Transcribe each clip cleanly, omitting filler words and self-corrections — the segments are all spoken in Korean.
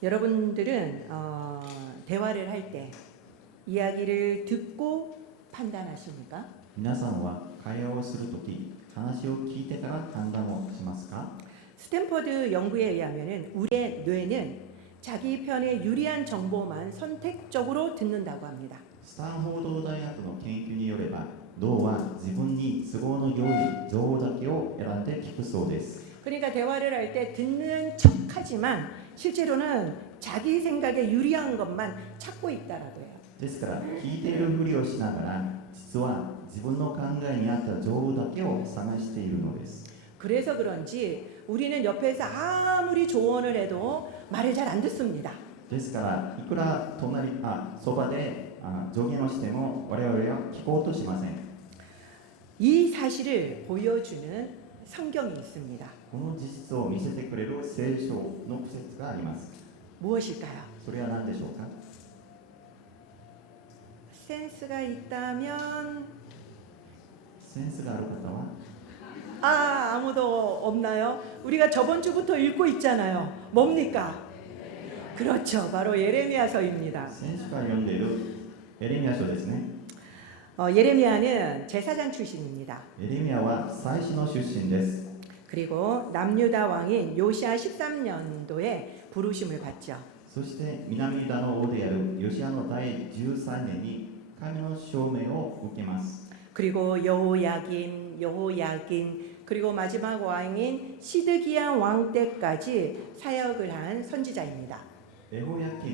여러분들은 대화를 할 때 이야기를 듣고 판단하십니까? 皆さんは会話をするとき、話を聞いてから判断をしますか？ 스탠퍼드 연구에 의하면 우리의 뇌는 자기 편에 유리한 정보만 선택적으로 듣는다고 합니다. スタンフォード大学の研究によれば、脳は自分に都合の良い情報だけを選んで聞くそうです。 그러니까 대화를 할 때 듣는 척하지만 실제로는 자기 생각에 유리한 것만 찾고 있다라고 해요. ですから、聞いているふりをしながら、実は自分の考えに合った情報だけを探しているのです。 그래서 그런지 우리는 옆에서 아무리 조언을 해도 말을 잘 안 듣습니다. ですから、いくらそばで助言をしても我々は聞こうとしません。 이 사실을 보여주는 성경이 있습니다. この事実を見せてくれる聖書の句説があります。 무엇일까요? それは何でしょうか？ 센스가 있다면 センスがある方は 아무도 없나요? 우리가 저번 주부터 읽고 있잖아요. 뭡니까? 그렇죠. 바로 예레미야서입니다. 先週から読んでいるエレミヤ書ですね。 예레미야는 제사장 출신입니다. エレミヤは祭司の出身です。 그리고 남유다 왕인 요시아 13년도에 부르심을 받죠. そして南ユダの王であるヨシアの第13年に神の証明を受けます。 그리고 여호야긴 그리고 마지막 왕인 시드기야 왕 때까지 사역을 한 선지자입니다. エホヤキ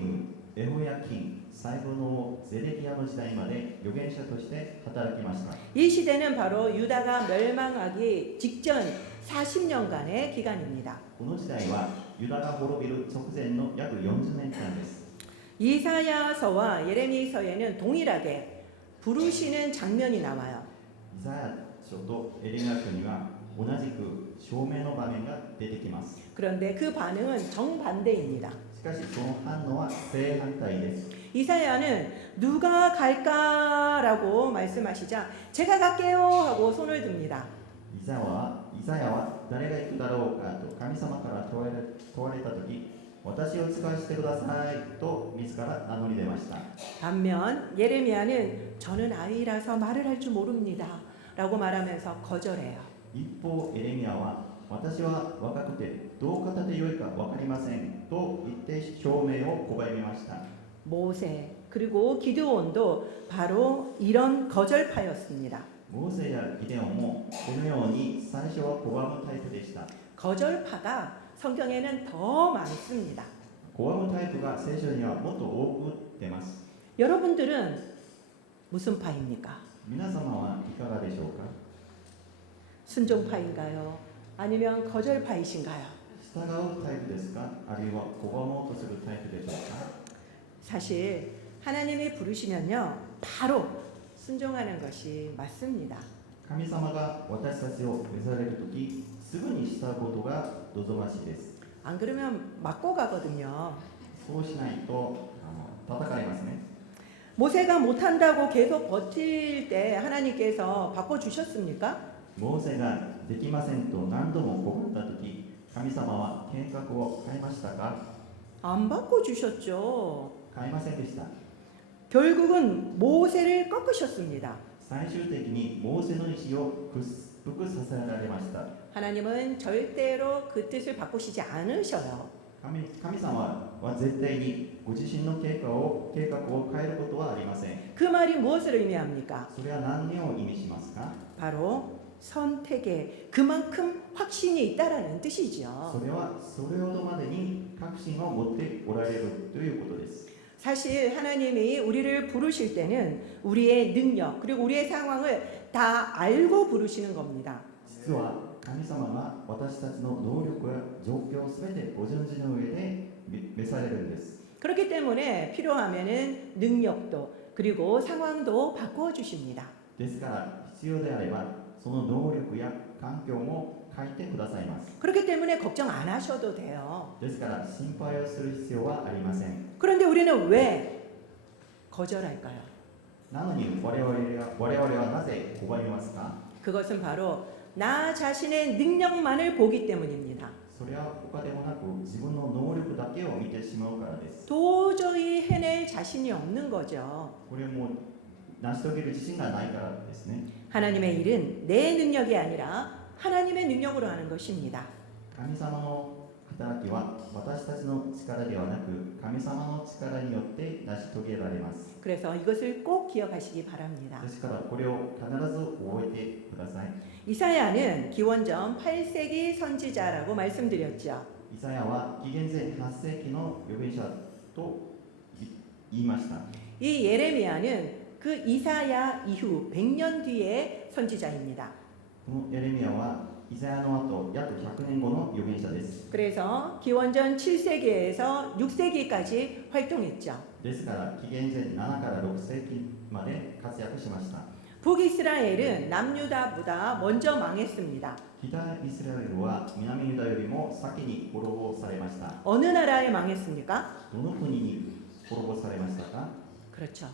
ン、最後のゼレキヤの時代まで預言者として働きました。 이 시대는 바로 유다가 멸망하기 직전 40년간의 기간입니다. この時代はユダが滅びる直前の約40年間です。 이사야서와 예레미야서에는 동일하게 부르시는 장면이 나와요. イザヤ書とエレミヤ書には同じく証明の場面が出てきます。 그런데 그 반응은 정반대입니다. しかしその反応は正反対です。 이사야는 누가 갈까라고 말씀하시자 제가 갈게요 하고 손을 듭니다. イザヤは誰が行くだろうかと神様から問われたとき、私を使わせてくださいと自ら名乗り出ました。 반면 예레미야는 저는 아이라서 말을 할 줄 모릅니다 라고 말하면서 거절해요. 一方エレミヤは私は若くてどう語ってよいか分かりませんと言って証明を拒みました。 모세 그리고 기드온도 바로 이런 거절파였습니다. モーセやギデオンもこのように最初は拒むタイプでした。 거절파가 성경에는 더 많습니다. 拒むタイプが聖書にはもっと多く出ます。 여러분들은 무슨 파입니까? 皆様はいかがでしょうか？ 순종파인가요? 아니면 거절파이신가요? 従うタイプですか？あるいは拒もうとするタイプでしょうか？ 사실 하나님이 부르시면요 바로 순종하는 것이 맞습니다. 神様が私たちを召されるとき、すぐにしたことが望ましいです。 안 그러면 맞고 가거든요. そうしないと叩かれますね。 모세가 못한다고 계속 버틸 때 하나님께서 바꿔주셨습니까? モーセができませんと何度も拒んだとき、神様は計画を変えましたか？ 안 바꿔주셨죠. 変えませんでした。 결국은 모세를 꺾으셨습니다. 最終的にモーセの意志を屈服させられました。 하나님은 절대로 그 뜻을 바꾸시지 않으셔요. 神様は絶対にご自身の計画を変えることはありません。 그 말이 무엇을 의미합니까? それは何を意味しますか？ 바로 선택에 그만큼 확신이 있다라는 そ 뜻이죠. れはそれほどまでに確信を持っておられるということです。 사실 하나님이 우리를 부르실 때는 우리의 능력 그리고 우리의 상황을 다 알고 부르시는 겁니다. 実は神様が私たちの能力や状況をすべてご存知の上で召されるんです。 그렇기 때문에 필요하면은 능력도 그리고 상황도 바꾸어 주십니다. ですから必要であればその能力や環境も変えてくださいます。 그렇기 때문에 걱정 안 하셔도 돼요. ですから心配をする必要はありません。 그런데 우리는 왜 거절할까요? なのに我々はなぜ拒みますか？ 그것은 바로 나 자신의 능력만을 보기 때문입니다. それは他でもなく自分の能力だけを見てしまうからです。 도저히 해낼 자신이 없는 거죠. これも成し遂げる自信がないからですね。 하나님의 일은 내 능력이 아니라 하나님의 능력으로 하는 것입니다. 神様の働きは私たちの力ではなく神様の力によって成し遂げられます。 그래서 이것을 꼭 기억하시기 바랍니다. ですからこれを必ず覚えてください。 이사야는 기원전 8세기 선지자라고 말씀드렸죠. イザヤは紀元前8世紀の預言者と言いました。 이 예레미야는 그 이사야 이후 100년 뒤의 선지자입니다. このエレミヤはイザヤの後約100年後の預言者です。 그래서 기원전 7세기에서 6세기까지 활동했죠. ですから紀元前7から6世紀まで活躍しました。 북이스라엘은 남유다보다 먼저 망했습니다. 北イスラエルは南ユダよりも先に滅ぼされました。 어느 나라에 망했습니까? どの国に滅ぼされましたか？ 그렇죠.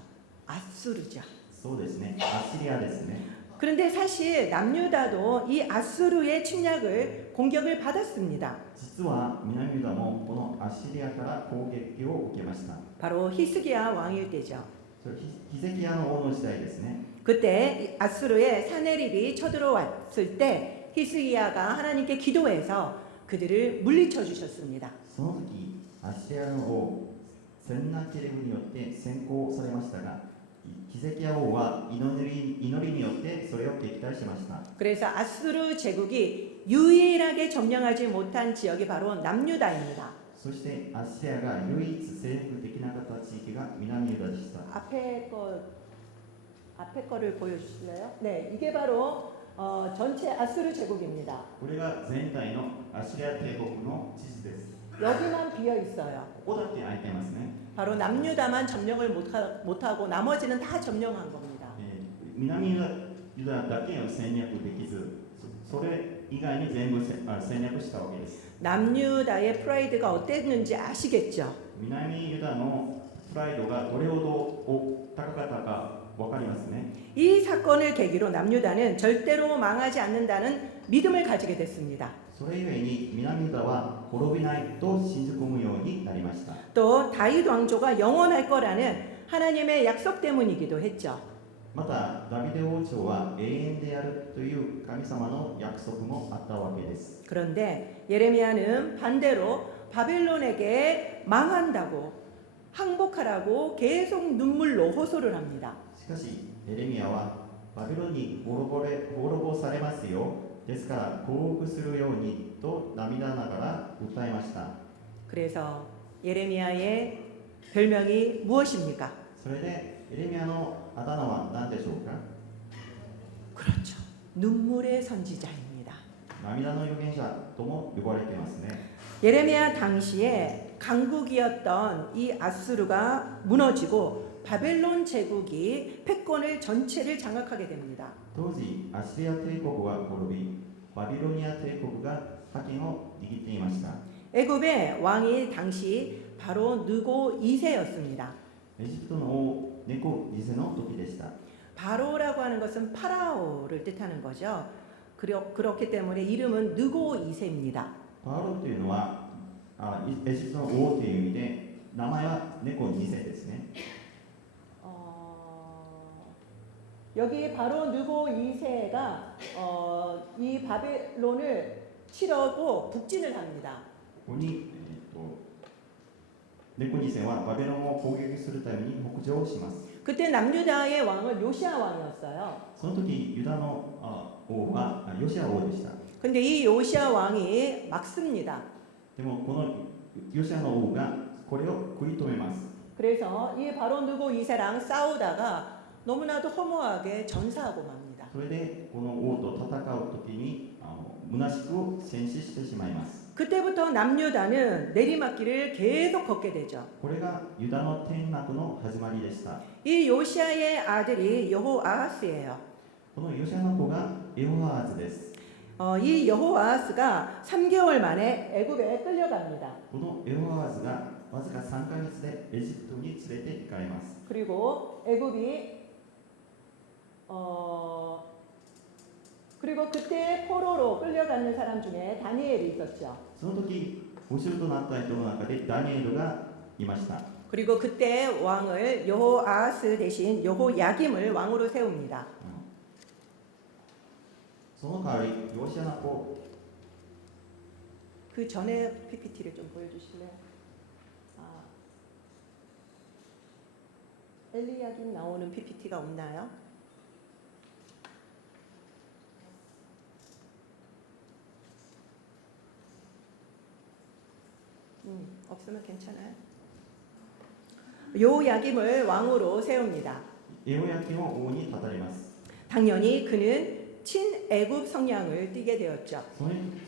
아수르죠. そうですね。アッシリアですね。 그런데 사실 남유다도 이 아수르의 침략을 공격을 받았습니다. 実は南ユダもこのアッシリアから攻撃を受けました。 바로 히스기야 왕일 때죠. それヒゼキヤの王の時代ですね。 그때 아수르의 사네립이 쳐들어왔을 때 히스기야가 하나님께 기도해서 그들을 물리쳐 주셨습니다. その時アッシリアの王センナケレブによって先行されましたが、ヒゼキヤ王は祈りによってそれを撃退しました。 그래서 아수르 제국이 유일하게 점령하지 못한 지역이 바로 남유다입니다. そしてアッシリアが唯一征服できなかった地域が南ユダでした。 앞에 거를 보여주실래요? 네, 이게 바로 전체 아수르 제국입니다. これが全体のアッシリア帝国の地図です。 여기만 비어 있어요. ここだけ空いてますね。 바로 남유다만 점령을 못하고 나머지는 다 점령한 겁니다. 南ユダだけを戦略できず、それ以外に全部戦略したわけです。 남유다의 프라이드가 어땠는지 아시겠죠? 南ユダのプライドがどれほど高かったか分かりますね。 이 사건을 계기로 남유다는 절대로 망하지 않는다는 믿음을 가지게 됐습니다. それゆえに南ユダは滅びないと信じ込むようになりました。 또 다윗 왕조가 영원할 거라는 하나님의 약속 때문이기도 했죠. またダビデ王朝は永遠であるという神様の約束もあったわけです。 그런데 예레미야는 반대로 바벨론에게 망한다고 항복하라고 계속 눈물로 호소를 합니다. しかしエレミヤはバビロンに滅ぼされますよ、ですから降伏するようにと涙ながら訴えました。 그래서 예레미야의 별명이 무엇입니까? それでエレミヤのあだ名は何でしょうか？ 그렇죠. 눈물의 선지자입니다. 涙の預言者とも呼ばれていますね。 예레미야 당시에 강국이었던 이 아수르가 무너지고 바벨론 제국이 패권을 전체를 장악하게 됩니다. 当時アッシリア帝国は滅び、バビロニア帝国が覇権を握っていました。 애굽의 왕이 당시 바로 느고 2세였습니다. エジプトの王ネコ2世の時でした。 바로라고 하는 것은 파라오를 뜻하는 거죠. 그렇기 때문에 이름은 느고 2세입니다. パーロというのはエジプトの王という意味で、名前はネコ2世ですね。 여기 바로 느고 2세가 이 바벨론을 치려고 북진을 합니다. ここに、ネコ2世はバベロンを攻撃するために北上します。 그때 남유다의 왕은 요시아 왕이었어요. その時ユダの王はヨシア王でした。 근데 이 요시아 왕이 막습니다. でもこのヨシアの王がこれを食い止めます。 그래서 이 바로 느고 2세랑 싸우다가 너무나도 허무하게 전사하고 맙니다. それでこの王と戦う時に虚しく戦死してしまいます。 그때부터 남유다는 내리막길을 계속 걷게 되죠. これがユダの天幕の始まりでした。 이 요시아의 아들이 여호아하스예요. このヨシアの子がエホアーズです。 이 여호아하스가 3개월 만에 애굽에 끌려갑니다. このエホアーズがわずか3ヶ月でエジプトに連れて行かれます。 그리고 애굽이 그리고 그때 포로로 끌려가는 사람 중에 다니엘이 있었죠. その時お城となった人の中でダニエルがいました。 그리고 그때 왕을 여호아하스 대신 여호야김을 왕으로 세웁니다. その代わりヨシアの子 그 전에 PPT를 좀 보여주실래요? 아, 엘리야김 나오는 PPT가 없나요? 없으면 괜찮아요. 요야김을 왕으로 세웁니다. エホヤキムを王に立たれます。 당연히 그는 친애굽 성향을 띠게 되었죠. そ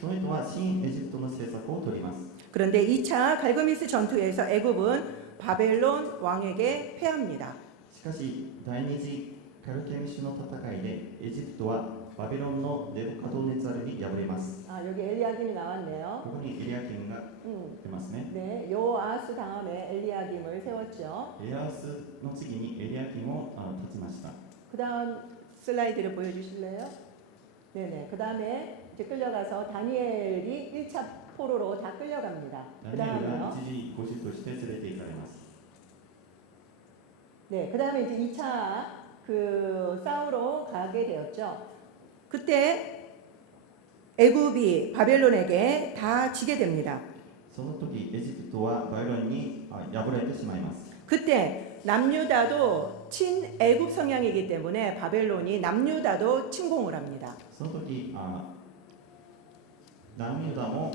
の人は新エジプトの政策を取ります。 그런데 2차 갈그미스 전투에서 애굽은 바벨론 왕에게 패합니다. しかし第二次カルケミシュの戦いでエジプトはバビロンのネブカドネツァルに敗れます。 아, 여기 엘리야김이 나왔네요. ここにエリアキムが出ますね。 네, 요아스 다음에 엘리야김을 세웠죠. エアスの次にエリアキムを立ちました。 그 다음 슬라이드를 보여주실래요? 네네. 그 다음에 이제 끌려가서 다니엘이 1차 포로로 다 끌려갑니다. ダ 그 ニエルが 다음에요. 一時護守として連れて行かれます。 네, 그 다음에 이제 2차 그 싸우러 가게 되었죠. 그때 애굽이 바벨론에게 다 지게 됩니다. その時エジプトはバビロンに敗れてしまいます。 그때 남유다도 친애굽 성향이기 때문에 바벨론이 남유다도 침공을 합니다. その時南ユダも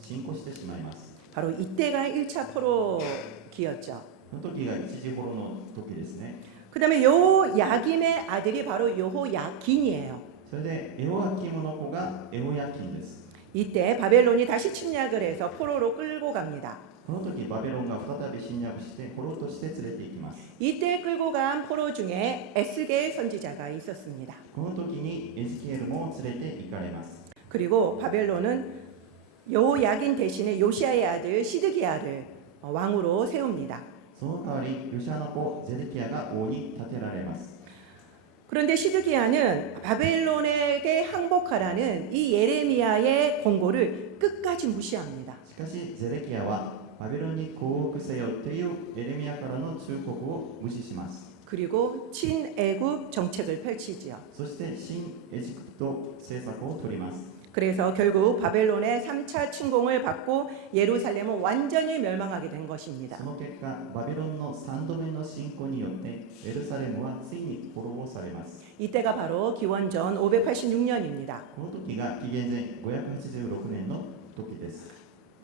侵攻してしまいます。 바로 이때가 1차 포로기였죠. その時が一時頃の時ですね。 그 다음에 요야김의 아들이 바로 여호야긴이에요. それでエホヤキムの子がエホヤキンです。 이때 바벨론이 다시 침략을 해서 포로로 끌고 갑니다. この時バビロンが再び侵略して捕虜として連れて行きます。 이때 끌고 간 포로 중에 에스겔 선지자가 있었습니다. この時にエジキエルも連れて行かれます。 그리고 바벨론은 여호야긴 대신에 요시아의 아들 시드기야를 왕으로 세웁니다. その代わりヨシアの子ゼデキヤが王に立てられます。 그런데 시드기야는 바벨론에게 항복하라는 이 예레미야의 권고를 끝까지 무시합니다. しかしゼデキヤはバビロンに降伏せよというエレミヤからの忠告を無視します。 그리고 친애굽 정책을 펼치지요. そして新エジプト政策を取ります。 그래서 결국 바벨론의 3차 침공을 받고 예루살렘은 완전히 멸망하게 된 것입니다. その結果バビロンの3度目の侵攻によってエルサレムはついに滅ぼされます。 이때가 바로 기원전 586년입니다. この時が紀元前586年の時です。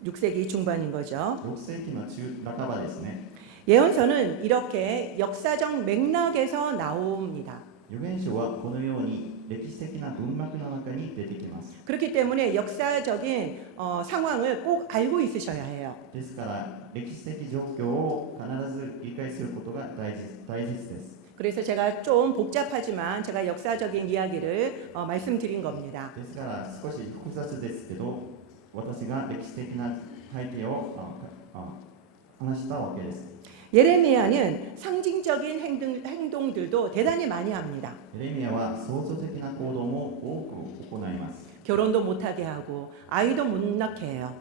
6세기 중반인 거죠. 6世紀の半ばですね。 예언서는 이렇게 역사적 맥락에서 나옵니다. 預言書はこのように歴史的な文脈の中に出てきます。 그렇기 때문에 역사적인 상황을 꼭 알고 있으셔야 해요. ですから歴史的状況を必ず理解することが大切です。 그래서 제가 좀 복잡하지만 제가 역사적인 이야기를 말씀드린 겁니다. ですから少し複雑ですけど私が歴史的な背景を話したわけです。 예레미야는 상징적인 행동들도 대단히 많이 합니다. エレミヤは創造的な行動も多く行います。 결혼도 못하게 하고 아이도 못 낳게 해요.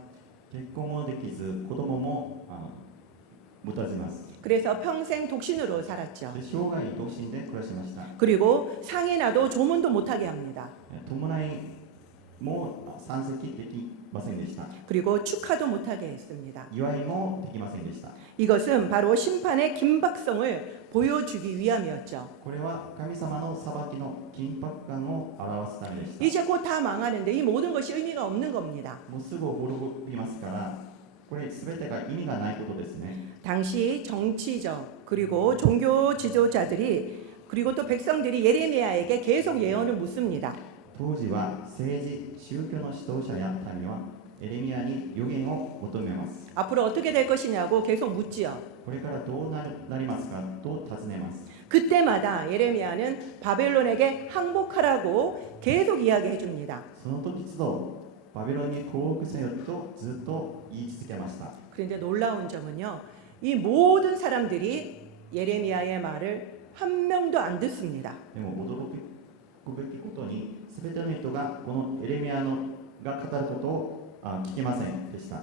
結婚もできず子供も持たせます。 그래서 평생 독신으로 살았죠. で生涯独身で暮らしました。 그리고 상이나도 조문도 못하게 합니다. 伴いも参席できませんでした。 그리고 축하도 못하게 했습니다. 祝いもできませんでした。 이것은 바로 심판의 긴박성을 보여주기 위함이었죠. これは神様の裁きの緊迫感を表すためでした。 이제 곧 다 망하는데 이 모든 것이 의미가 없는 겁니다. もうすぐ滅びますから、これ全てが意味がないことですね。 당시 정치적 그리고 종교 지도자들이 그리고 또 백성들이 예레미야에게 계속 예언을 묻습니다. 当時は政治、宗教の指導者や民はエレミヤに予言を求めます。 앞으로 어떻게 될 것이냐고 계속 묻지요. これからどうなりますかと尋ねます。 그때마다 예레미야는 바벨론에게 항복하라고 계속 이야기해 줍니다. その時都度バビロンに降伏せよとずっと言い続けました。 그런데 놀라운 점은요. 이 모든 사람들이 예레미야의 말을 한 명도 안 듣습니다. でも驚くべきことに全ての人がこのエレミヤが語ることを聞きませんでした。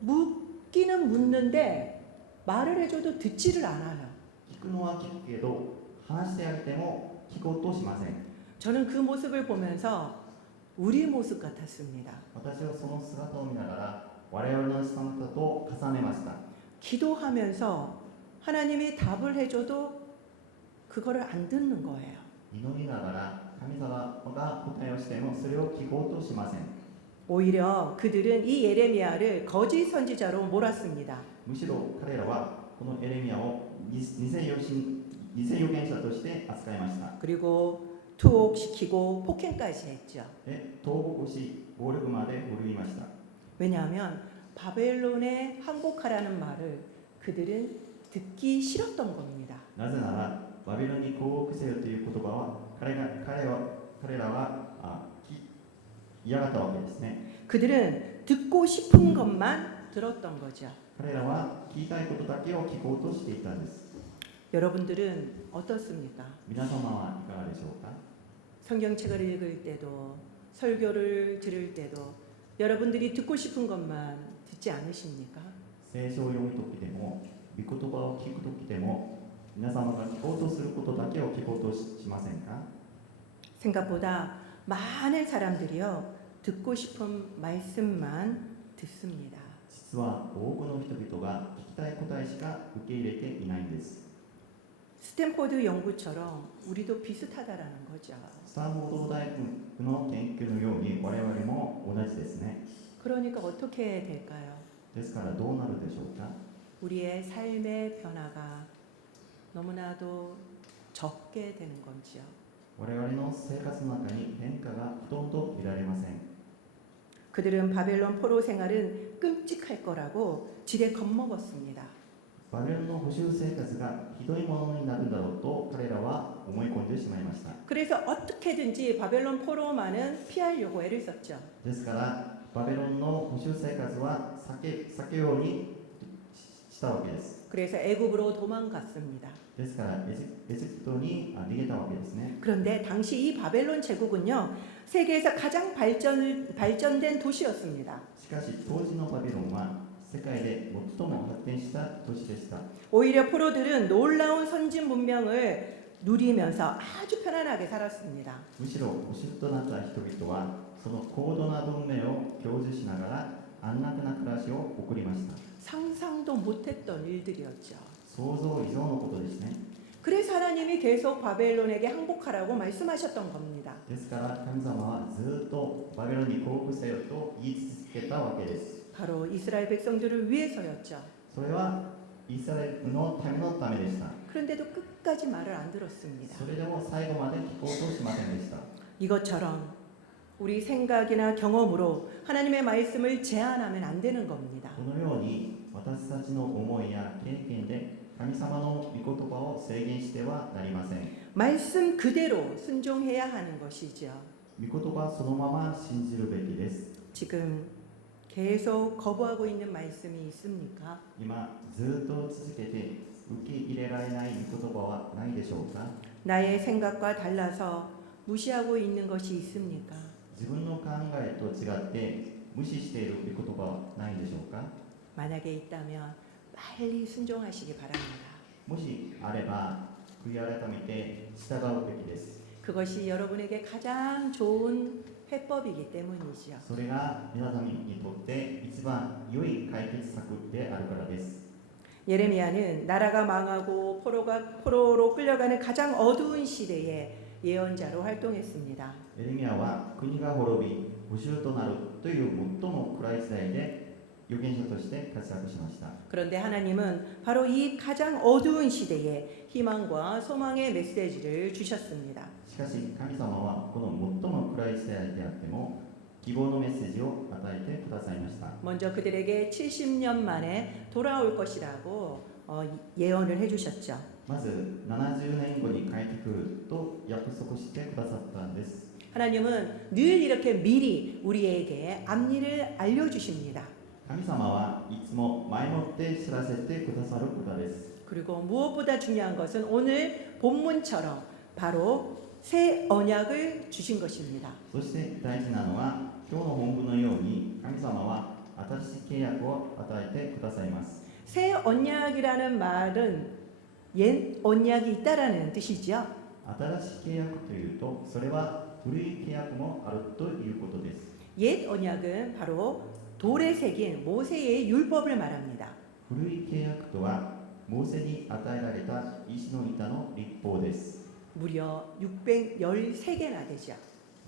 묻기는 묻는데 말을 해줘도 듣지를 않아요. 聞くのは聞くけど話してあげても聞こうとしません。 저는 그 모습을 보면서 우리 모습 같았습니다. 私はその姿を見ながら我々の姿と重ねました。 기도하면서 하나님이 답을 해줘도 그거를 안 듣는 거예요. 祈りながら神様が答えをしてもそれを聞こうとしません。 오히려 그들은 이 예레미야를 거짓 선지자로 몰았습니다. むしろ彼らはこのエレミヤを偽預言者として扱いました。 그리고 투옥시키고 폭행까지 했죠. で投獄し暴力まで振るいました。 왜냐하면 바벨론에 항복하라는 말을 그들은 듣기 싫었던 겁니다. なぜならバビロンに降伏せよという言葉は彼らは嫌がったわけですね。 그들은 듣고 싶은 것만 들었던 거죠. 彼らは聞きたいことだけを聞こうとしていたんです。 여러분들은 어떻습니까? 皆様はいかがでしょうか。 성경책을 읽을 때도 설교를 들을 때도 여러분들이 듣고 싶은 것만 듣지 않으십니까? 聖書を読むときでも御言葉を聞くときでも皆様が聞こうとすることだけを聞こうとしませんか。 생각보다 많은 사람들이요 듣고 싶은 말씀만 듣습니다. 実は多くの人々が聞きたい答えしか受け入れていないんです。 스탠포드 연구처럼 우리도 비슷하다라는 거죠. スタンフォード大学の研究のように我々も同じですね。 그러니까 어떻게 될까요? ですからどうなるでしょうか。 우리의 삶의 변화가 너무나도 적게 되는 거지요. 我々の生活の中に変化がほとんど見られません。 그들은 바벨론 포로 생활은 끔찍할 거라고 지레 겁먹었습니다. バビロンの捕囚生活がひどいものになるだろうと彼らは思い込んでしまいました。 그래서 어떻게든지 바벨론 포로만은 피하려고 애를 썼죠. ですからバビロンの捕囚生活は避けようにしたわけです。 그래서 애굽으로 도망갔습니다. ですからエジプトに逃げたわけですね。 그런데 당시 이 바벨론 제국은요 세계에서 가장 발전된 도시였습니다. しかし当時のバビロンは世界で最も発展した都市でした。 오히려 포로들은 놀라운 선진 문명을 누리면서 아주 편안하게 살았습니다. むしろ捕囚となった人々はその高度な文明を享受しながら安楽な暮らしを送りました。 상상도 못했던 일들이었죠. 想像以上のことですね。 그래서 하나님이 계속 바벨론에게 항복하라고 말씀하셨던 겁니다. ですから神様はずっとバビロンに降伏せよと言い続けたわけです。 바로 이스라엘 백성들을 위해서였죠. それはイスラエルの民のためでした。 그런데도 끝까지 말을 안 들었습니다. それでも最後まで聞こうとしませんでした。 이것처럼 우리 생각이나 경험으로 하나님의 말씀을 제한하면 안 되는 겁니다. このように私たちの思いや経験で神様の御言葉を制限してはなりません。 말씀 그대로 순종해야 하는 것이죠. 御言葉そのまま信じるべきです。 지금 계속 거부하고 있는 말씀이 있습니까? 今ずっと続けて受け入れられない御言葉はないでしょうか。 나의 생각과 달라서 무시하고 있는 것이 있습니까? 自分の考えと違って無視している御言葉はないでしょうか。 만약에 있다면 빨리 순종하시기 바랍니다. もしあれば悔い改めて従うべきです。 그것이 여러분에게 가장 좋은 해법이기 때문이죠. それが皆さんにとって一番良い解決策であるからです。 예레미야는 나라가 망하고 포로로 끌려가는 가장 어두운 시대에 예언자로 활동했습니다. エレミヤは国が滅び捕囚となるという最も暗い時代で預言者として活躍しました。 그런데 하나님은 바로 이 가장 어두운 시대에 희망과 소망의 메시지를 주셨습니다. しかし神様はこの最も暗い時代であっても希望のメッセージを与えてくださいました。 먼저 그들에게 70년 만에 돌아올 것이라고 예언을 해주셨죠. まず70年後に帰ってくると約束してくださったんです。 하나님은 늘 이렇게 미리 우리에게 앞일을 알려주십니다. 神様はいつも前もって知らせてくださる方です。 그리고 무엇보다 중요한 것은 오늘 본문처럼 바로 새 언약을 주신 것입니다. そして大事なのは今日の本文のように神様は新しい契約を与えてくださいます。 새 언약이라는 말은 옛 언약이 있다라는 뜻이죠. 新しい契約というと、それは古い契約もあるということです。 옛 언약은 바로 돌에 새긴 모세의 율법을 말합니다. 古い契約とは、モーセに与えられた石の板の立法です。 무려 613개나 되죠.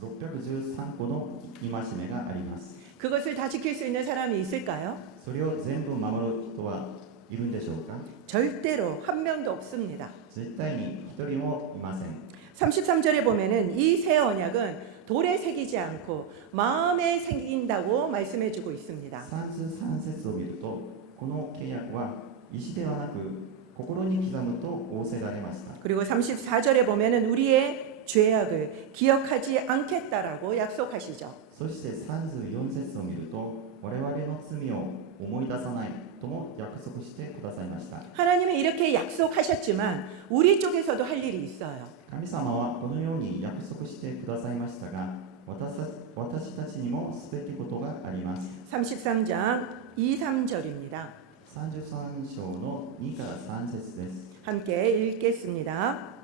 613個の戒めがあります。 그것을 다 지킬 수 있는 사람이 있을까요? それを全部守る人はいるんでしょうか？ 절대로 한 명도 없습니다. 絶対に一人もいません。 33절에 보면은 이 새 언약은 돌에 새기지 않고 마음에 새긴다고 말씀해 주고 있습니다. 33節を見ると、この契約は石ではなく心に刻むと仰せられました。 그리고 34절에 보면은 우리의 죄악을 기억하지 않겠다라고 약속하시죠. そして34節を見ると、我々の罪を思い出さないとも約束してくださいました。 하나님은 이렇게 약속하셨지만 우리 쪽에서도 할 일이 있어요. 神様はこのように約束してくださいましたが、私たちにもすべきことがあります。 33장 2, 3절입니다. 33章の2から3節です。 함께 읽겠습니다.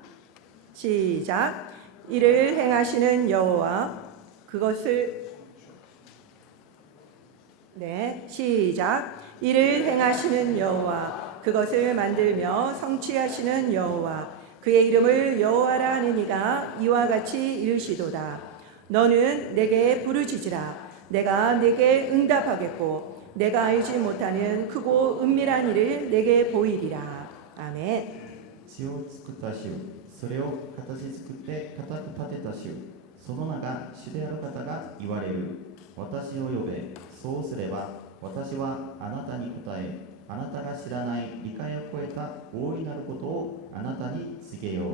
시작. 이를 행하시는 여호와 그것을 네, 시작. 이를 행하시는 여호와 그것을 만들며 성취하시는 여호와 그의 이름을 여호와라 하는 이가 이와 같이 이르시도다. 너는 내게 부르짖으라. 내가 내게 응답하겠고 내가 알지 못하는 크고 은밀한 일을 내게 보이리라. 아멘. 地を作った主、それを形作って固く立てた主、その名が主である方が言われる。私を呼べ、そうすれば私はあなたに答え、あなたが知らない理解を超えた大いなることをあなたに告げよう。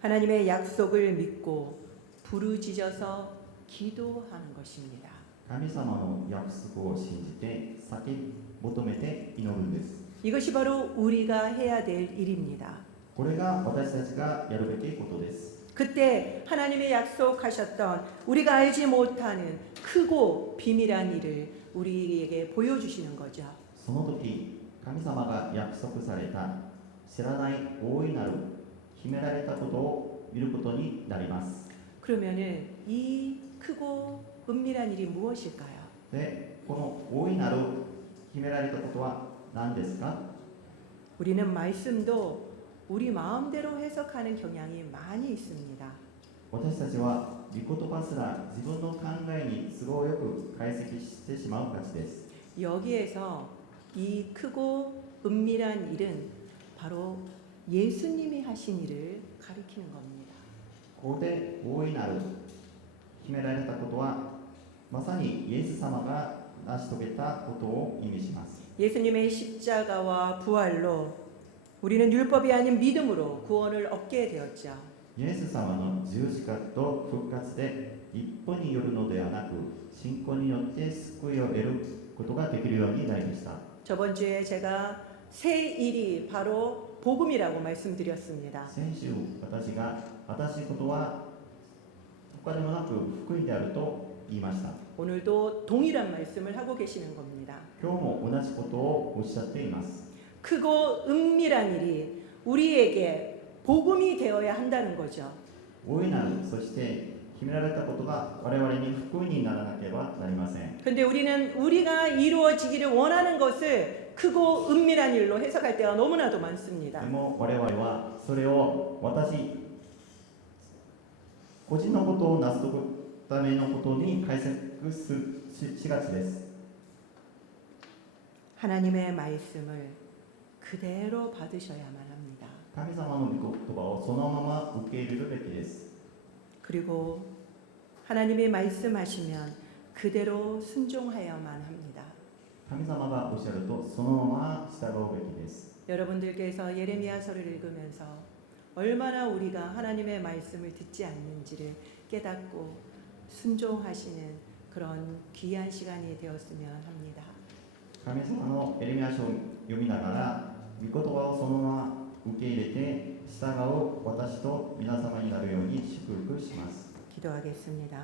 하나님의 약속을 믿고 부르짖어서 기도하는 것입니다. 神様の約束を信じて叫び求めて祈るんです。 이것이 바로 우리가 해야 될 일입니다. これが私たちがやるべきことです。 그때 하나님의 약속하셨던 우리가 알지 못하는 크고 비밀한 일을 우리에게 보여주시는 거죠. その時、神様が約束された知らない大いなる決められたことを見ることになります。 그러면은 이 크고 은밀한 일이 무엇일까요? で、この大いなる決められたことは何ですか？ 우리는 말씀도 우리 마음대로 해석하는 경향이 많이 있습니다. 私たちは御言葉すら自分の考えに都合よく解析してしまうたちです。 여기에서 이 크고 은밀한 일은 바로 예수님이 하신 일을 가리키는 겁니다. ここで大いなる決められたことはまさにイエス様が成し遂げたことを意味します。 예수님의 십자가와 부활로 우리는 율법이 아닌 믿음으로 구원을 얻게 되었죠. イエス様の十字架と復活で一歩によるのではなく信仰によって救いを得ることができるようになりました。 저번 주에 제가 새 일이 바로 복음이라고 말씀드렸습니다. 先週私が新しいことは他でもなく福音であると言いました。 오늘도 동일한 말씀을 하고 계시는 겁니다. 今日も同じことをおっしゃっています。 크고 은밀한 일이 우리에게 복음이 되어야 한다는 거죠. 大いなる、そして決められたことが我々に福音にならなければなりません。 근데 우리는 우리가 이루어지기를 원하는 것을 크고 은밀한 일로 해석할 때가 너무나도 많습니다. でも我々はそれを私個人のことを成すためのことに解釈しがちです。 하나님의 말씀을 그대로 받으셔야만 합니다. 神様の御言葉をそのまま受け入れるべきです。 그리고 하나님이 말씀하시면 그대로 순종하여야만 합니다. 神様がおっしゃるとそのまま従うべきです。 여러분들께서 예레미야서를 읽으면서 얼마나 우리가 하나님의 말씀을 듣지 않는지를 깨닫고 순종하시는 그런 귀한 시간이 되었으면 합니다. 神様のエレミヤ書を読みながら御言葉をそのまま受け入れて従う私と皆様になるように祝福します。 기도하겠습니다.